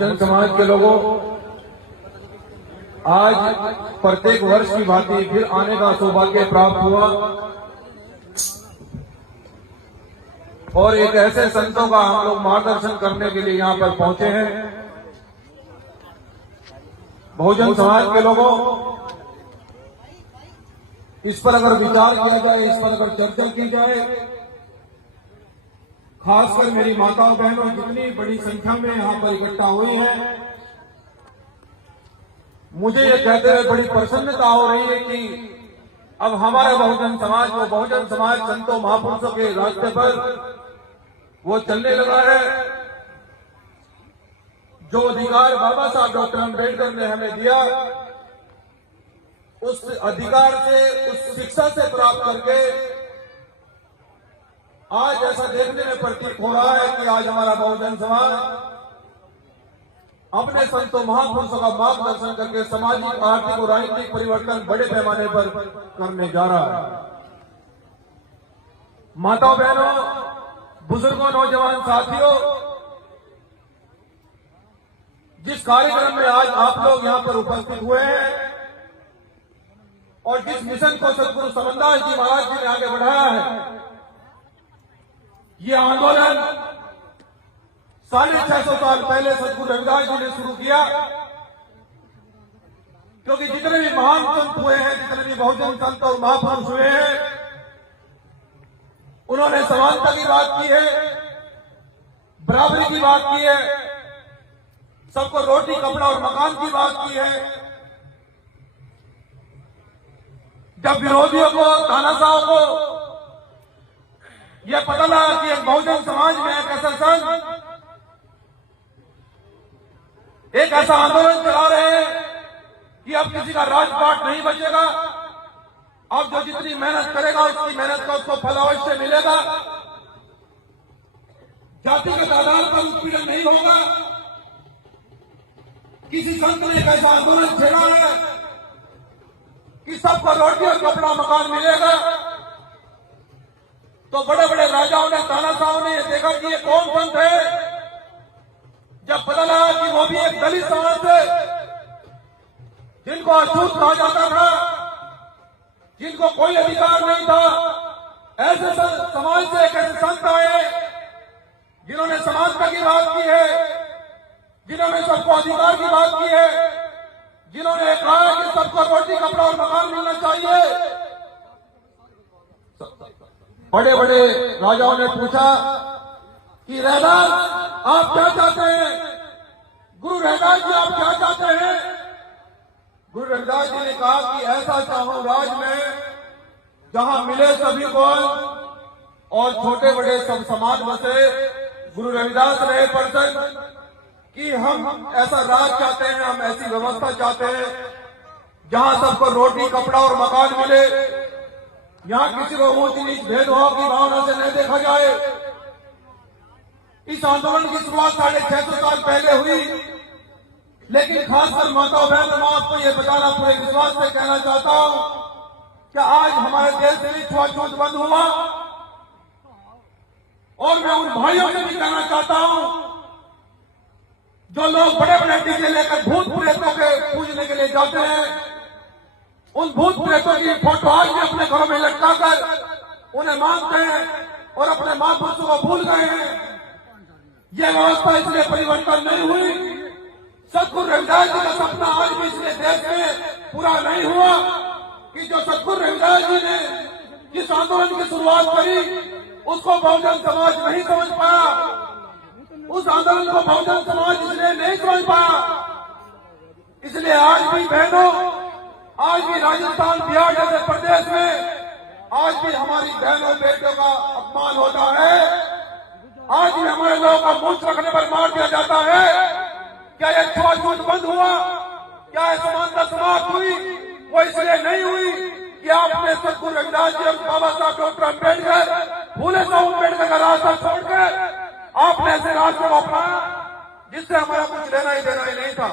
बहुजन समाज के लोगों, आज प्रत्येक वर्ष की भांति फिर आने का सौभाग्य प्राप्त हुआ और एक ऐसे संतों का हम लोग मार्गदर्शन करने के लिए यहाँ पर पहुंचे हैं। बहुजन समाज के लोगों, इस पर अगर विचार किया जाए, इस पर अगर चर्चा की जाए, खासकर मेरी माताओं बहनों जितनी बड़ी संख्या में यहाँ पर इकट्ठा हुई है, मुझे ये कहते हुए बड़ी प्रसन्नता हो रही है कि अब हमारा बहुजन समाज, वो बहुजन समाज संतों महापुरुषों के रास्ते पर वो चलने लगा है। जो अधिकार बाबा साहब डॉक्टर अम्बेडकर ने हमें दिया, उस अधिकार से, उस शिक्षा से प्राप्त करके आज ऐसा देखने में प्रतीत हो रहा है कि आज हमारा बहुजन समाज अपने संतों महापुरुषों का मार्गदर्शन करके सामाजिक, आर्थिक और राजनीतिक परिवर्तन बड़े पैमाने पर करने जा रहा है। माताओं बहनों, बुजुर्गों, नौजवान साथियों, जिस कार्यक्रम में आज आप लोग यहां पर उपस्थित हुए हैं और जिस मिशन को सदगुरु समनदास जी महाराज जी ने आगे बढ़ाया है, ये आंदोलन 650 साल पहले सदगुरु रविदास जी ने शुरू किया। क्योंकि जितने भी महान संत हुए हैं, जितने भी बहुजन संत और महापुरुष हुए हैं, उन्होंने समानता की बात की है, बराबरी की बात की है, सबको रोटी, कपड़ा और मकान की बात की है। जब विरोधियों को, तानाशाहों को यह पता लगा कि एक बहुजन समाज में एक ऐसा संघ एक ऐसा आंदोलन चला रहे हैं कि अब किसी का राजपाट नहीं बचेगा, अब जो जितनी मेहनत करेगा उसकी मेहनत का उसको फल अवश्य मिलेगा, जातिगत आधार पर उत्पीड़न नहीं होगा। किसी संत ने एक ऐसा आंदोलन छेड़ा है कि सबको रोटी और कपड़ा मकान मिलेगा। तो बड़े बड़े राजाओं ने, तानाशाहों ने देखा कि ये कौन संत है। जब पता लगा कि वो भी एक दलित समाज से, जिनको अछूत कहा जाता था, जिनको कोई अधिकार नहीं था, ऐसे समाज से एक ऐसे संत आए जिन्होंने समानता की बात की है, जिन्होंने सबको अधिकार की बात की है, जिन्होंने कहा कि सबको रोटी, कपड़ा और मकान मिलना चाहिए। बड़े बड़े राजाओं ने पूछा कि रैदास आप क्या चाहते हैं, गुरु रैदास जी आप क्या चाहते हैं। गुरु रविदास जी ने कहा कि ऐसा चाहूं राज में जहां मिले सभी को और छोटे बड़े सब समाज बसे। गुरु रविदास रहे पर्सन कि हम ऐसा राज चाहते हैं, हम ऐसी व्यवस्था चाहते हैं जहां सबको रोटी, कपड़ा और मकान मिले, यहां किसी को ऊंच नीच भेदभाव की भावना से नहीं देखा जाए। इस आंदोलन की शुरुआत 650 साल पहले हुई, लेकिन खासकर माताओं बहनों, मैं आपको ये बताना पूरे विश्वास से कहना चाहता हूं कि आज हमारे देश में छुआछूत बंद हुआ। और मैं उन भाइयों से भी कहना चाहता हूं जो लोग बड़े बड़े डीजे लेकर भूत प्रेतों के पूजने के लिए जाते हैं, उन भूत प्रेतों की फोटो आज भी अपने घरों में लटकाकर उन्हें मानते हैं और अपने महापुरुषों को भूल गए हैं। यह व्यवस्था इसलिए परिवर्तन नहीं हुई। सदगुरु रविदास जी का सपना आज भी इसलिए देश में पूरा नहीं हुआ कि जो सदगुरु रविदास जी ने जिस आंदोलन की शुरुआत करी उसको बहुजन समाज नहीं समझ पाया, उस आंदोलन को बहुजन समाज इसलिए नहीं समझ पाया। इसलिए आज भी बहनों, आज भी राजस्थान, बिहार जैसे प्रदेश में आज भी हमारी बहनों बेटियों का अपमान होता है। आज भी हमारे लोगों का मुंह रखने पर मार दिया जाता है। क्या यह छुआछूत बंद हुआ? क्या यह समानता समाप्त हुई? वो इसलिए नहीं हुई कि आपने सदगुरु रविदास जी और बाबा साहब डॉक्टर अम्बेडकर, फूले साहब अम्बेडकर का रास्ता छोड़कर आपने ऐसे रास्ते को अपनाया जिससे हमारा कुछ लेना ही देना ही नहीं था।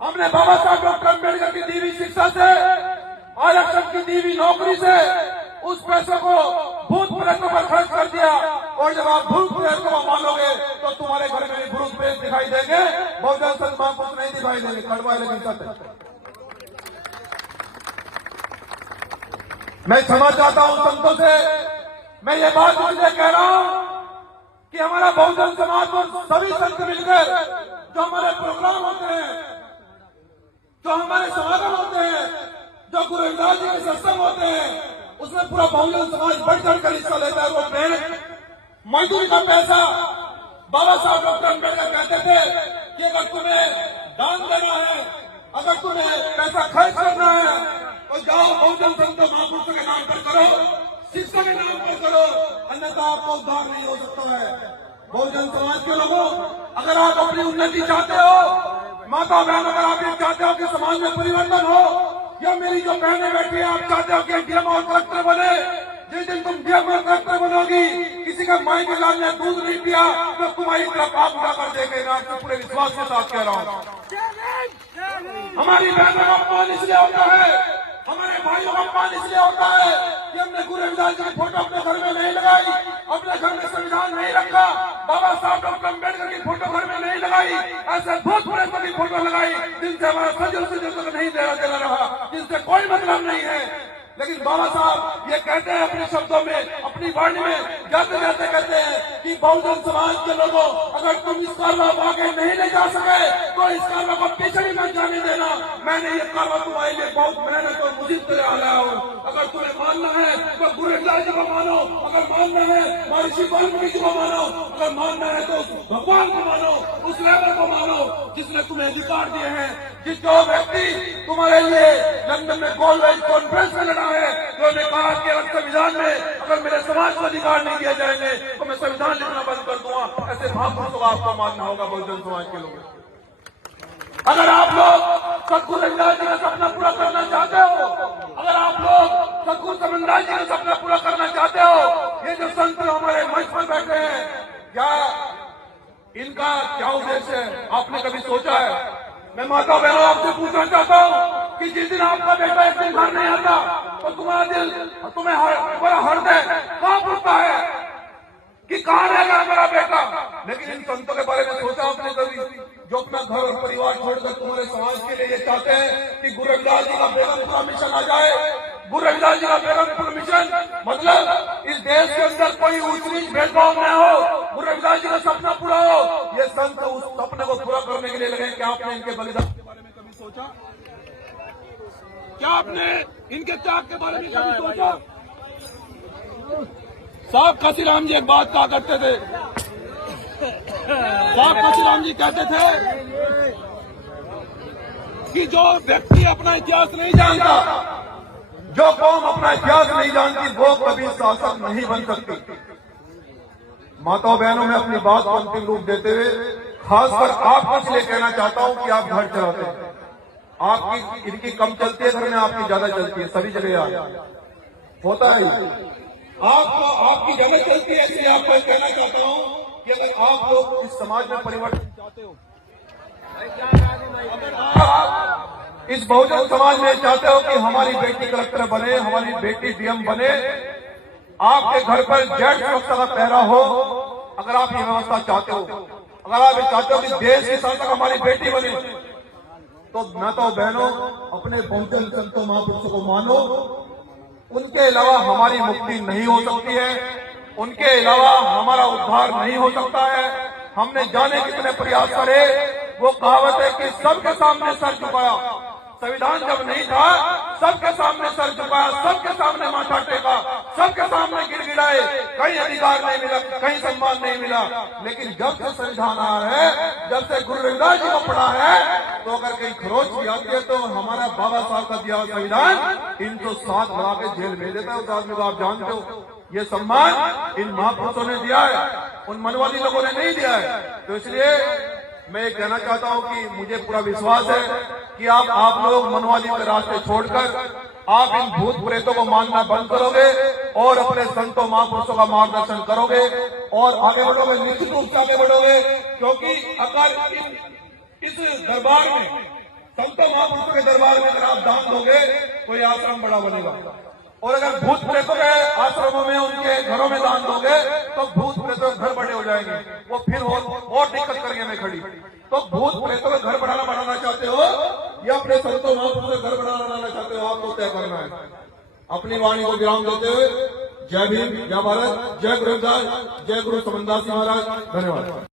हमने बाबा साहब डॉक्टर अम्बेडकर की दी हुई शिक्षा से, आरक्षण की दी हुई नौकरी से उस पैसे को भूत प्रेतों पर खर्च कर दिया। और जब आप भूत प्रेत को मानोगे तो तुम्हारे घर में भी भूत प्रेत दिखाई देंगे, बहुजन समाज महापुरुष नहीं दिखाई देंगे। कड़वा लेकिन सत्य। मैं क्षमा चाहता हूं संतों से। मैं ये बात इसलिए कह रहा हूं कि हमारा बहुजन समाज को सभी संत मिलकर जो हमारे प्रोग्राम होते हैं, जो हमारे समागम होते हैं, जो गुरु रविदास जी के सत्संग होते हैं, उसमें पूरा बहुजन समाज बढ़ चढ़कर हिस्सा लेता है। वो पेड़ मजदूरी का पैसा बाबा साहब डॉक्टर अम्बेडकर कहते थे कि अगर तुम्हें दान देना है, अगर तुम्हें पैसा खर्च करना है तो जाओ बहुजन संतों महापुरुषों के नाम पर करो, शिक्षा के नाम पर करो, अन्यथा आपका उद्धार नहीं हो सकता है। बहुजन समाज के लोगों, अगर आप अपनी उन्नति चाहते हो, माता बहन अगर आप ये चाहते हो कि समाज में परिवर्तन हो, या मेरी जो बहनें बैठी है आप चाहते हो कि डीएम और कलेक्टर बने, जिस दिन तुम डीएम और कलेक्टर बनोगी, किसी का माई के लाल ने दूध नहीं पिया तो तुम्हारी तरफ आप उठा कर देंगे। मैं आपको पूरे विश्वास के साथ कह रहा हूं। हमारी बहनों का अपमान इसलिए होता है, हमारे भाइयों का अपमान इसलिए होता है कि हमने गुरु रविदास जी की फोटो अपने घर में नहीं लगाई, अपने घर में संविधान नहीं रखा, बाबा साहब डॉक्टर अम्बेडकर की फोटो घर में नहीं लगाई, ऐसे बहुत प्रेतों की फोटो लगाई जिनसे हमारा सजल से तक नहीं देना रहा, जिनसे कोई मतलब नहीं है। लेकिन बाबा साहब ये कहते हैं अपने शब्दों में, अपनी वाणी में जाते जाते कहते हैं कि बहुजन समाज के लोगों, अगर तुम इस कारवा को आगे नहीं ले जा सके तो इस कारवा को पीछे भी मत जाने देना। मैंने ये कारवा तुम्हारे लिए बहुत मेहनत और मुझे तरह आया हूँ। अगर तुम्हें मानना है तो गुरु रविदास जी को मानो, अगर मानना है महर्षि वाल्मीकि जी को मानो, अगर मानना है तो भगवान को मानो, उस लेबर को मानो जिसने तुम्हें अधिकार दिए हैं। जिस जो व्यक्ति तुम्हारे लिए लंदन में गोल्ड कॉन्फ्रेंस में लड़ा है, जो ने कहा कि अगर संविधान में अगर मेरे समाज को अधिकार नहीं दिए जाएंगे तो मैं संविधान लिखना बंद कर दूंगा, ऐसे महापुरुषों को आपको मानना होगा। बहुजन समाज के लोग, अगर आप लोग सतगुरु रविदास जी का सपना पूरा करना चाहते हो, अगर आप लोग सतगुरु समनदास जी का सपना पूरा करना चाहते हो, ये जो संत हमारे मंच पर बैठे हैं, क्या इनका क्या उद्देश्य है? आपने कभी सोचा है? मैं माता बहनों आपसे पूछना चाहता हूँ कि जिस दिन आपका बेटा एक दिन घर नहीं आता तो तुम्हारा दिल, तुम्हारा हृदय कांप उठता है कि कहाँ रहेगा मेरा बेटा। लेकिन इन संतों के बारे में सोचा आपने कभी, जो अपना घर और परिवार छोड़कर तुम्हारे समाज के लिए ये चाहते हैं कि गुरु रविदास जी का बेगमपुरा मिशन आ जाए। गुरु रविदास जी का बेगमपुर मिशन मतलब इस देश के अंदर कोई ऊंच नीच भेदभाव न हो, गुरु रविदास जी का सपना पूरा हो। ये संत उस सपने को पूरा करने के लिए लगे। क्या आपने इनके बलिदान के बारे में कभी सोचा? क्या आपने इनके त्याग के बारे में कभी सोचा? साहब काशीराम जी एक बात कहा करते थे, साहब काशीराम जी कहते थे कि जो व्यक्ति अपना इतिहास नहीं जानता, जो कौम अपना इतिहास नहीं जानती, वो कभी शासक नहीं बन सकती। माताओं बहनों में अपनी बात को अंतिम रूप देते हुए खासकर आपको इसलिए कहना चाहता हूं कि आप घर चलाते हैं, आपकी इनकी कम चलती है, घर में आपकी ज्यादा चलती है, सभी जगह होता है। आपको आपकी ज्यादा चलती है, इसलिए आपको कहना चाहता हूं कि अगर आप लोग इस समाज में परिवर्तन चाहते हो, अगर आप इस बहुजन समाज में चाहते हो कि हमारी बेटी कलेक्टर बने, हमारी बेटी डीएम बने, आपके घर पर जेट सुरक्षा का पहरा हो, अगर आप ये व्यवस्था चाहते हो, अगर आप ये चाहते हो कि देश की शासक हमारी बेटी बने, तो माताओं बहनों अपने बहुजन संतों महापुरुषों को मानो। उनके अलावा हमारी मुक्ति नहीं हो सकती है, उनके अलावा हमारा उद्धार नहीं हो सकता है। हमने जाने कितने प्रयास करे, वो कहावत है कि सबके सामने सर झुकाया, संविधान जब नहीं था सबके सामने सर झुकाया, सबके सामने माथा टेका, सबके सामने गिड़गिड़ाए, कहीं अधिकार नहीं मिला, कहीं सम्मान नहीं मिला। लेकिन जब से संविधान आया है, जब से गुरु रविदास जी को पढ़ा है, तो अगर कहीं खरोच भी आती है तो हमारा बाबा साहब का दिया संविधान इनको साथ लगा के जेल भेज देता है। उस आदमी को आप जानते हो, ये सम्मान इन महापुरुषों ने दिया है, उन मनवादी लोगों ने नहीं दिया है। तो इसलिए मैं ये कहना चाहता हूं कि मुझे पूरा विश्वास है कि आप लोग मनवादी के रास्ते छोड़कर आप इन भूत प्रेतों को मानना बंद करोगे और अपने संतों महापुरुषों का मार्गदर्शन करोगे और आगे बढ़ोगे, निश्चित रूप से आगे बढ़ोगे। क्योंकि अगर इस दरबार में, संतों महापुरुषों के दरबार में अगर आप दान दोगे तो ये आश्रम बड़ा बनेगा, और अगर भूत प्रेतों के आश्रमों में, उनके घरों में दान दोगे तो भूत तो भूत प्रेतों का घर बनाना चाहते हो या अपने संतों महापुरुषों का घर बनाना चाहते हो, आपको तय करना है। अपनी वाणी को विराम देते हुए जय भीम, जय भारत, जय गुरु रविदास, जय गुरु समनदास महाराज। धन्यवाद।